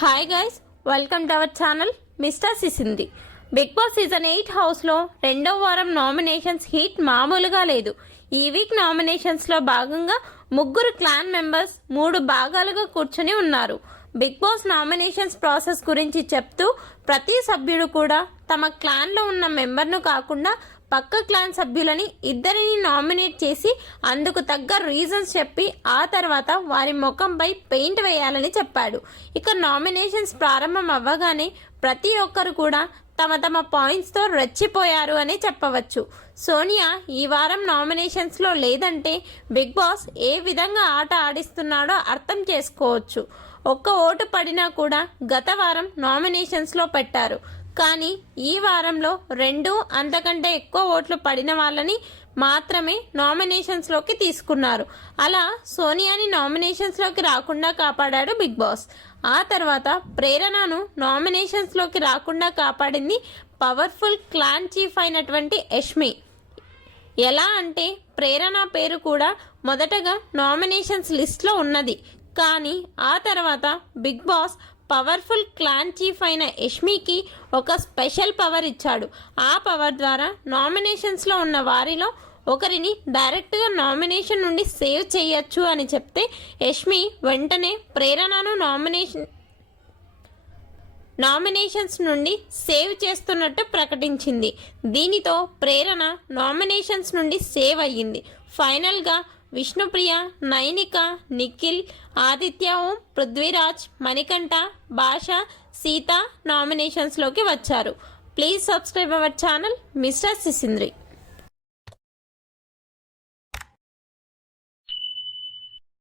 Hi guys, welcome to our channel mister సిసింది. Bigg Boss season 8 హౌస్లో రెండో వారం నామినేషన్స్ హీట్ మామూలుగా లేదు. ఈ వీక్ నామినేషన్స్లో భాగంగా ముగ్గురు క్లాన్ మెంబర్స్ 3 భాగాలుగా కూర్చొని ఉన్నారు. బిగ్ బాస్ నామినేషన్స్ ప్రాసెస్ గురించి చెప్తూ ప్రతి సభ్యుడు కూడా తమ క్లాన్లో ఉన్న మెంబర్ను కాకుండా పక్క క్లాన్ సభ్యులని ఇద్దరిని నామినేట్ చేసి అందుకు తగ్గ రీజన్స్ చెప్పి ఆ తర్వాత వారి ముఖంపై పెయింట్ వేయాలని చెప్పాడు. ఇక నామినేషన్స్ ప్రారంభం అవ్వగానే ప్రతి ఒక్కరు కూడా తమ తమ పాయింట్స్తో రెచ్చిపోయారు అని చెప్పవచ్చు. సోనియా ఈ వారం నామినేషన్స్లో లేదంటే బిగ్ బాస్ ఏ విధంగా ఆట ఆడిస్తున్నాడో అర్థం చేసుకోవచ్చు. ఒక్క ఓటు పడినా కూడా గత వారం నామినేషన్స్లో పెట్టారు, కానీ ఈ వారంలో 2 అంతకంటే ఎక్కువ ఓట్లు పడిన వాళ్ళని మాత్రమే నామినేషన్స్లోకి తీసుకున్నారు. అలా సోనియాని నామినేషన్స్లోకి రాకుండా కాపాడాడు బిగ్ బాస్. ఆ తర్వాత ప్రేరణను నామినేషన్స్లోకి రాకుండా కాపాడింది పవర్ఫుల్ క్లాన్ చీఫ్ అయినటువంటి యష్మి. ఎలా అంటే ప్రేరణ పేరు కూడా మొదటగా నామినేషన్స్ లిస్ట్లో ఉన్నది, కానీ ఆ తర్వాత Bigg Boss powerful clan chief అయిన యష్మికి ఒక స్పెషల్ పవర్ ఇచ్చాడు. ఆ పవర్ ద్వారా నామినేషన్స్లో ఉన్న వారిలో ఒకరిని డైరెక్ట్గా నామినేషన్ నుండి సేవ్ చేయొచ్చు అని చెప్తే యష్మి వెంటనే ప్రేరణను నామినేషన్స్ నుండి సేవ్ చేస్తున్నట్టు ప్రకటించింది. దీనితో ప్రేరణ నామినేషన్స్ నుండి సేవ్ అయ్యింది. ఫైనల్గా విష్ణుప్రియ, నైనిక, నిఖిల్, ఆదిత్య ఓం, పృథ్వీరాజ్, మణికంఠ, భాష, సీత నామినేషన్స్లోకి వచ్చారు. Please subscribe our channel mister సిసింద్రి.